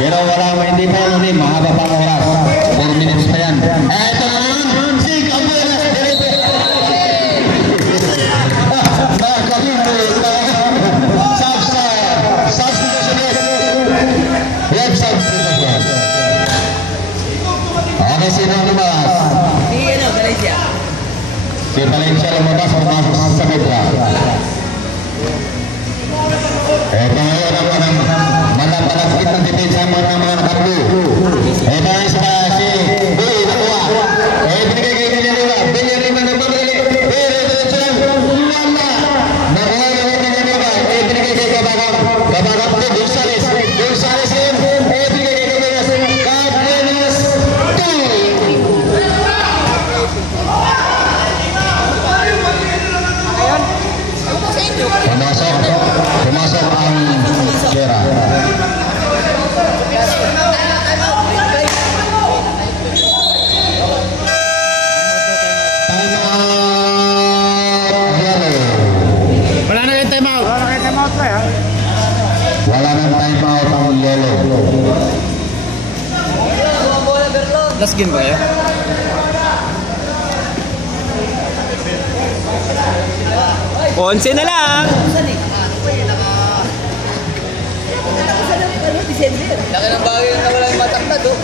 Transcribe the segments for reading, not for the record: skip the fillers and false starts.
Pero hindi pa yan ulit, mahaba pang oras. 4 minutes pa yan. Ito na yun, si Cabuelas. Okay, sino ang lumabas? Si Valencia lumabas, pumasok sa Pedra. Ito ngayon ang malapalagkit ng depensa ng mga nakablo. Ito ang isa si Boy, nakuha. Binigay kay Villanueva. Villanueva nagpapagali. Ito lang. Wala. Nakuha kay Villanueva. Binigay kay Cabagam. Cabagam kay Gonzales. Gonzales yun. Binigay kay Cabuelas. Cabuelas 2. Pumasok ang Gera. Wala na yung time out. Wala na yung time out pa ya. Wala nang time out ang yellow. Last game ba yan? Onse na lang. Laki ng bagay na wala yung matangkad, oh.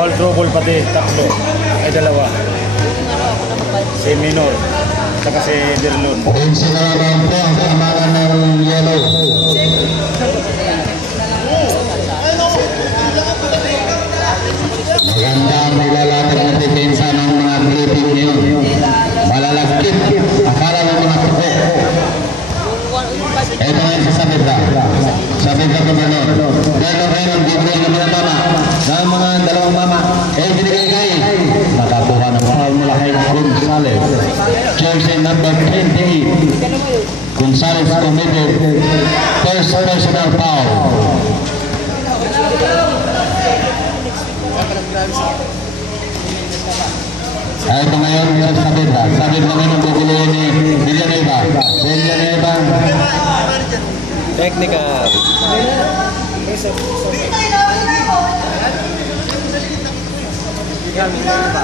All trouble pati, tatlo. Ay dalawa. Si Minor, saka si Derlon. Onse na lang po ang kamalan ng yellow. Maganda ang nilalatag ng depensa ng mga Philippine ngayon. Malalagkit. Akala ng mga tuko. Ito ngayon sa Sabedra. Sabedra Gobernador. Pero ngayon ang bibigay ng mga mama. Ng mga dalawang mama. Binigay kay. Nakakuha ng foul mula kay Gonzales. Jersey number 28. Gonzales committed first personal foul. Ito ngayon yung Sabedra. Sabedra ngayon ang bubuloy ni Villanueva. Villanueva. Technical.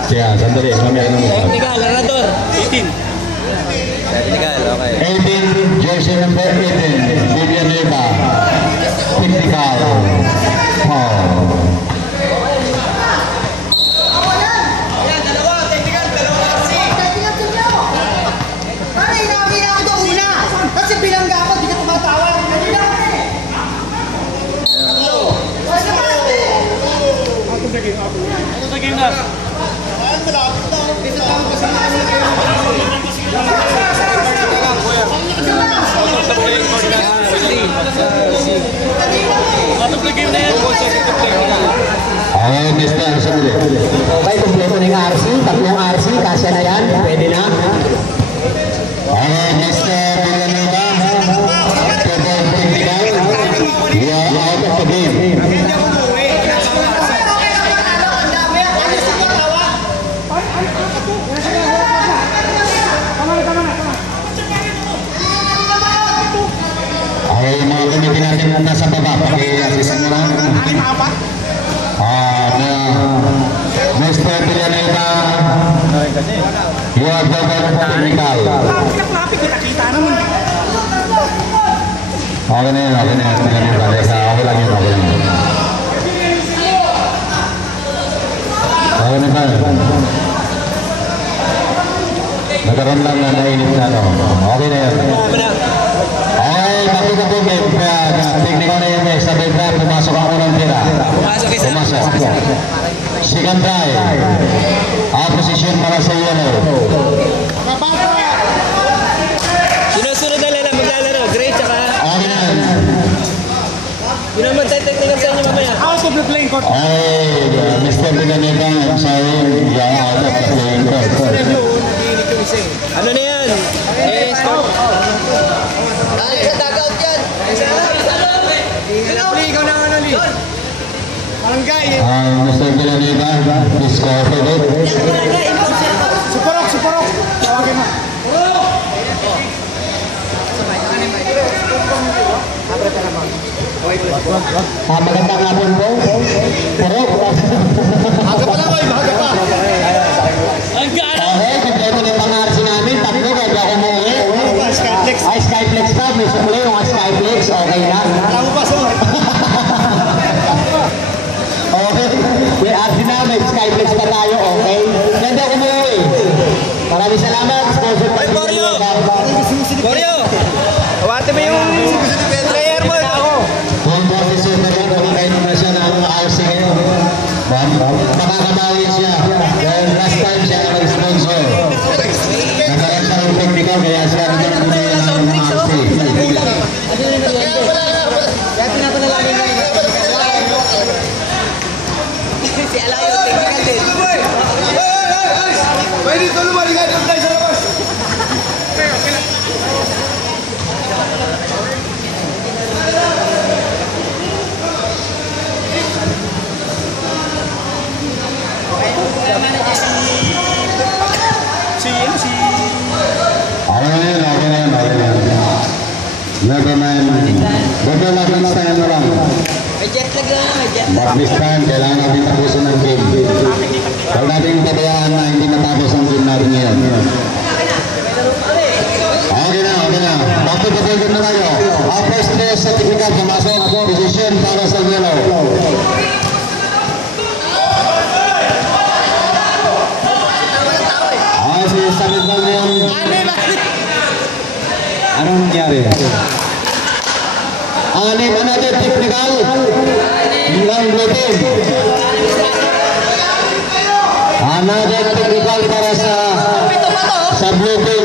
Siya, sandali. Technical, Lanador. 18. Technical, okay. 18, jersey number 18. Villanueva. Technical. Foul. Ay, Mr. Sandali. Okay, kompleto ng RC. Tatlong RC. Kasya na yan. Pwede na. Ay, Mr. Villanueva. Technical. We are out of the game. Ay, mga gamitin natin na nasa baba. Pag-i-assist mo lang. Mr. Villanueva, you are the technical. Okay na yun, okay na yun. Okay lang yun, okay lang yun. Okay na ba? Nagkaroon lang na nainip na, no? Okay na yun. Okay, makita po game. Technical na yun, sa Pedra, pumasok ako ng tira. Pumasok. Second try. Position para sa yellow. Sinusunod na lang maglalaro. Great, tsaka... Okay na. Yun naman tayo technical sa inyo mamaya. Out of the playing court. Ay, Mr. Villanueva, I'm sorry. Yeah, out of the playing court. Ano na yan? Stop. Ay, sa dugout yan. Ikaw na ano, Lee. Barangay. Mr. Villanueva, please score for it. Suporok. Tawagin mo. Magandang hapon po. Pero, Aga pa lang, oy. Baga pa. okay, kompleto na yung pang-RC namin. Tatlo, kaya ako umuwi. Skyflex. Ay, Skyflex pa. May sumuli yung Skyflex. Okay na. Alam mo pa, sir. Okay. May RC na, may Skyflex pa tayo. Okay. Ganda ako umuwi. Maraming salamat. Sponsor pa. Ay, Corio! Corio! Awate mo yung player mo. Kung professor na lang, kumakainom na siya ng RC ngayon. Makakabawi siya. Dahil last time siya ang sponsor. Nagkaroon siya ng technical, kaya siya nagkaroon ng RC. Kaya pinapanalangin na si Alayo, technical din. Pwede ito lumaligan yung tayo sa labas. Never mind. Never mind. Next time na lang. May jet lag lang, may jet lag. But this time, kailangan natin tapusin ang game. Huwag natin pabayaan na hindi matapos ang game natin ngayon. Okay na. Magpapagod na tayo. Our first player sa technical pumasok. Position para sa yellow. Sabit lang yung... Anong nangyari? Anim, another technical. Bilang Blotin. Another technical para sa Blotin.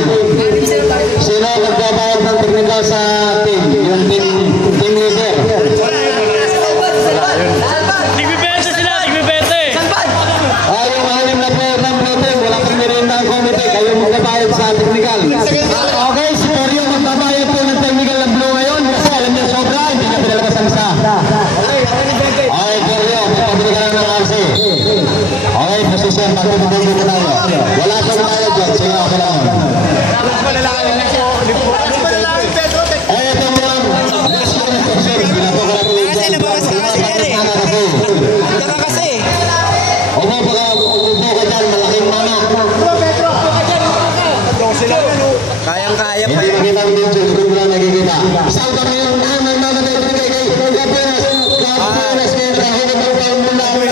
Sino magbabayad ng technical sa team? Yung team leader. Nagbibenta sila, nagbibenta eh. Yung anim na player ng Blotin, wala pang nirinda ang committee. Kayo magbabayad sa technical. Okay, si Corio magbabayad po ng technical ng Blue ngayon. Kasi alam niya sobra, hindi niya pinalabas ang isa. Okay, Corio, magpabili ka lang ng RC. Okay, position, pagpapabili ko tayo. Wala pa na tayo dyan, sige ako lang. Ay, ito mo lang. Next one is position. Pinapakalat ko dyan. Upo ka dyan, malaking mana. Kayang-kaya pa Hindi yan. makita ang video, hindi mo lang nakikita. Isang kami yung nagkakita kay Kapinas, kaya kahit ang taon mo lang ay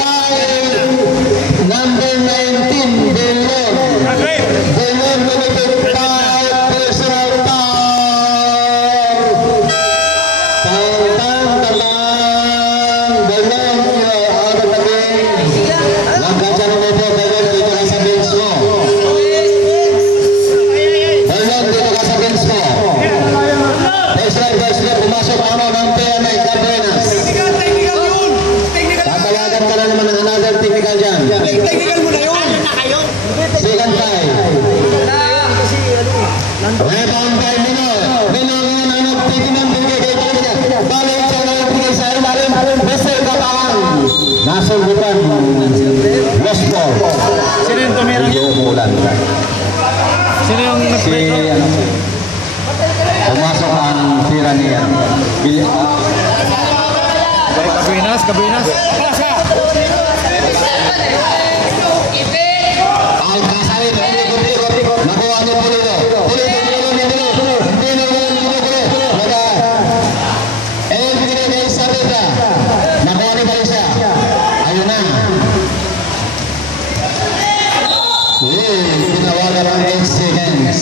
number 19, Delon. Delon, manipit tayo, personal foul. Tang-tang-tang, Delon, out of the game. Nagkadyan mo po, Delon, dito ka sa bench mo. Delon, dito ka sa bench mo. Best na pumasok ano ng PNA Cabinas. Tatawagan ka na naman ng another technical dyan. Technical mo na yun. Second time. Rebound by Minor. Minor ngayon ang nagtitinang bigay kay Kapinas. Balik siya na nagbigay sa ilalim. Mr. Kataan. Nasulgutan. Lost ball. Sino yung tumirang yun? Umuulan. Sino yung Si ano? Pumasok ang tira niya. Kabinas. Ang kasari, nakuha niya Pulido. Bigyan kay Sabeta. Nakuha niya pa rin siya. Ayun na. Tinawagan ang 8 seconds.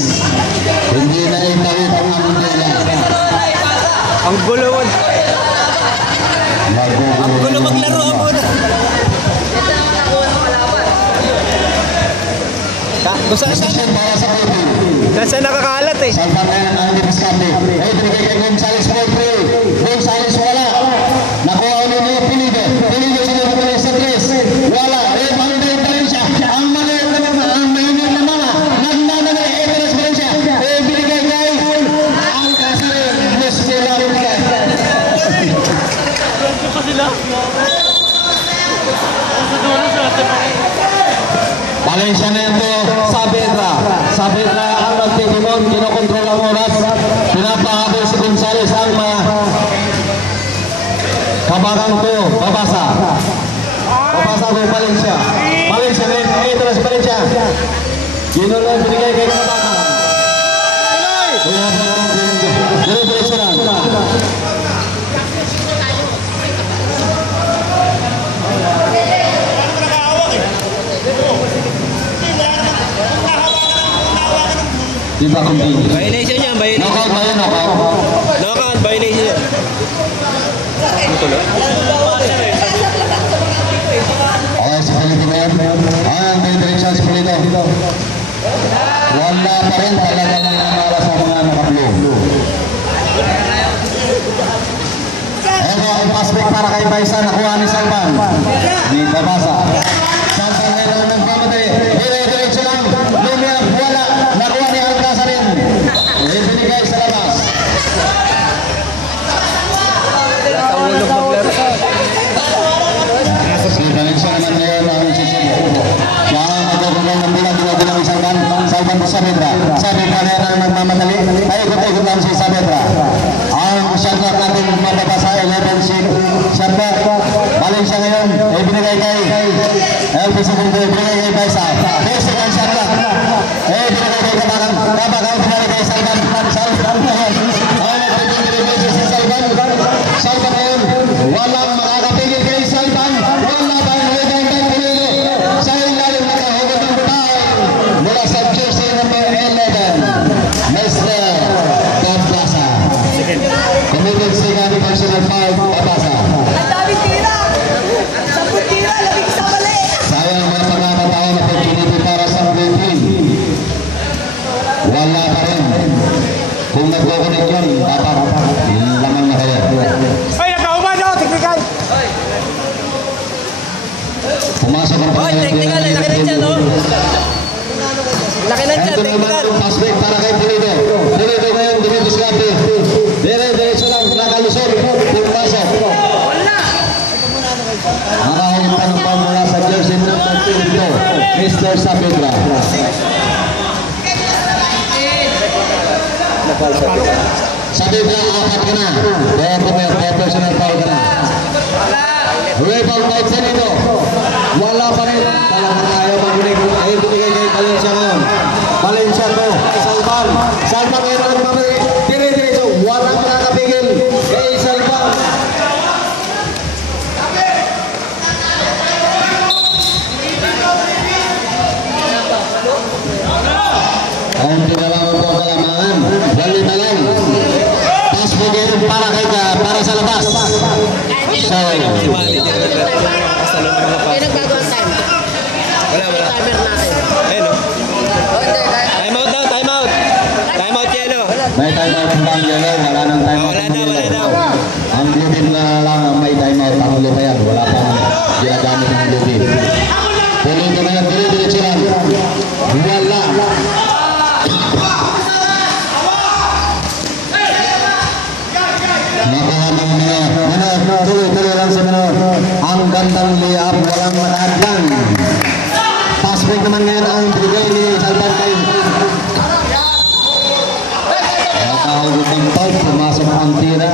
Hindi na itawid ang nila. Ang gulo mo. Ang gulo maglaro mo na. Kung saan Position para sa Pulido. Nasa nakakalat eh. Salva ngayon ang Dipiscate. Binigay kay Gonzales for free. Gonzales wala. Nakuha ulit niya Pulido. Pulido sinunod ulit sa tres. Wala. Rebound din pa rin siya. Ang maliit na naman. Ang mainit na naman. Nagdadala kay Everest pa rin siya. Binigay kay ang kasari. Mas kailangan ka. Valencia na ito. Sabedra ang nagtitimon. Kinokontrol ang oras. Pinapahabol si Gonzales ang Habakan ko, babasa. Babasa ko, Valencia. Valencia, ito na si Valencia. Ginulong binigay kay Habakan. Diretso lang. Di ba kumpini? Violation yan, violation. Knockout ba yun? Knockout? Knockout, violation yan. Ito lang. Okay, si Pilito na yan. Ang diretso si Pilito. Wala pa rin talagang nanala sa mga naka-blue. Ito ang prospect para kay Baisa. Nakuha ni Salman. Ni Babasa. Salman ngayon ang nagmamatay. Diretso lang. Lumia, wala. Nakuha ni Alcázar rin. Ibinigay sa labas. Si Valencia naman ngayon ang susunod. Siya ang magkakulang ng bilang ginagawa ng Salman. Salman sa Saavedra. Saavedra na yan ang nagmamadali. Ay, ikot-ikot lang si Saavedra. Ang shotlock natin mababasa 11-6. Shotlock. Valencia ngayon. Ibinigay kay LP Segundo. Ibinigay kay Baisa. Next second shotlock. Ibinigay kay Kabakan. Kabakan pinali kay Salman. Salman. Ay, nagpipinigay si Salman. Salman ngayon. Walang makakapigil kay Salman. Wala bang hugang ng Pililo. Sa ilalim nakahugag ng foul mula sa jersey number 11. Mr. Babasa. Committed second personal foul, Babasa. Ang dami tira! 10 tira, labing sa mali! Sayang mga pagkakataon na opportunity para sa blue team. Wala pa rin. Kung nag-connect yun, dapat laman na kayo. Ay, nakauman ako, technical. Pumasok ang Oy, technical, laki na dyan, no? Laki na dyan, ito naman technical. yung prospect para kay Pulido. Pulido ngayon, dumidiskarte. Diretso lang, nakalusot. Pumasok. Nakahulog pa ng pamula sa jersey number 22, Mr. Saavedra. Saavedra, apat ka na. Kaya personal foul ka na. Rebound out sa nito. Wala pa rin. Talagang ayaw magulig. Ayaw binigay kay Valencia ngayon. Valencia to. Salman. Salman ngayon ang mamalik. Dire-diretso. Walang makakapigil kay Salman. Ang pinalaman po ang kalamangan. Balita lang. Pass po ngayon para sa labas. Sorry. Pinagbagoan time. Wala. Timer natin. Ayun, no? O, hindi, kaya. Time out daw, time out. Time out, yellow. May time out ba ang yellow? Wala nang time out. Wala na. Ang blue team na lang ang may time out. Ang blue pa yan. Wala pa ginagamit ng blue team. Pulido na yan. Dire-diretso lang. Wala. Nakuha ng mga tuloy-tuloy lang sa Minor. Ang gandang layup, walang manahadlan. Pass break naman ngayon ang bigay ni Salman kay nakahulog ng foul, pumasok ang tira.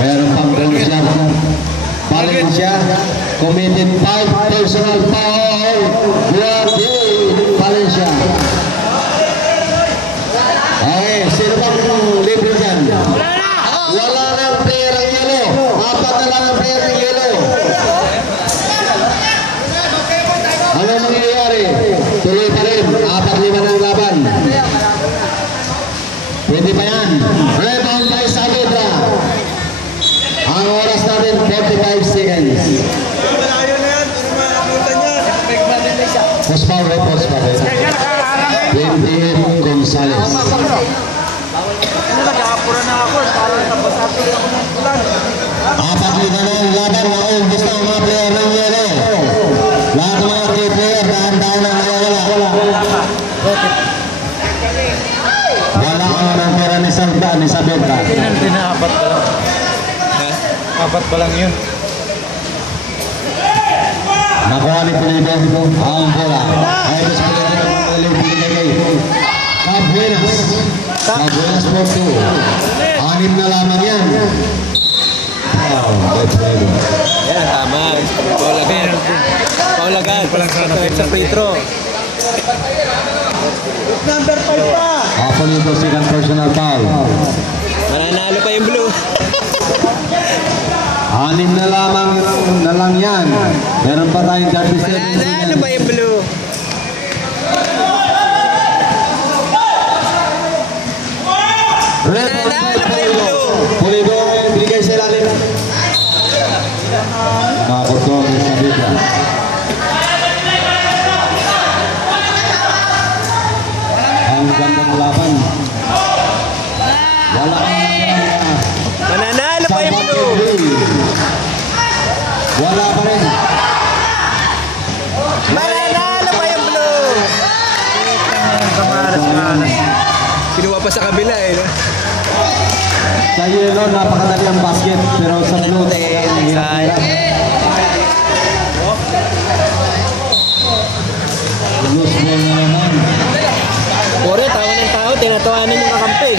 Meron pang Valencia. Valencia committed 5 personal foul. Grabe, Valencia. Okay, sino bang libre dyan? Wala nang player ang yellow. Apat na lang ang player ng yellow. Ano nangyayari? Tuloy pa rin. 4-5 ng laban. Pwede pa yan. Rebound by Saavedra. Ang oras natin, 45 seconds. Post foul. 28 Gonzales. Apat na ng laban na gusto ng mga player ng yellow. Lahat ng mga key player, dahan-dahan na nawawala. Wala ang ng pera ni Saavedra. Hindi na, apat pa lang. Apat pa lang yun. Nakuha ni Pulido ang bola. Ay, mas Pulido ang maling pinigay. Cabuenas for 2. 6 na lamang yan. foul. That's right. Yan, tama. Paul agad. Paul agad. Sa free throw. Number 5 pa. Apolito, second personal foul. Mananalo pa yung blue. 6 na lang yan. Meron pa tayong 37 Mananalo pa yung blue. Mananalo pa yung blue. Pulido, binigay sa ilalim. Makakotong sa bigla. Ang ganda ng laban. Wala. Mananalo pa yung blue. Wala pa rin. Mananalo pa yung blue. Kinuha pa sa kabila eh. No? Sa yellow, napakadali ang basket. Pero sa blue, Sayang. loose ball na naman. Puro, tawa ng tao. Tinatawanan yung kakampi.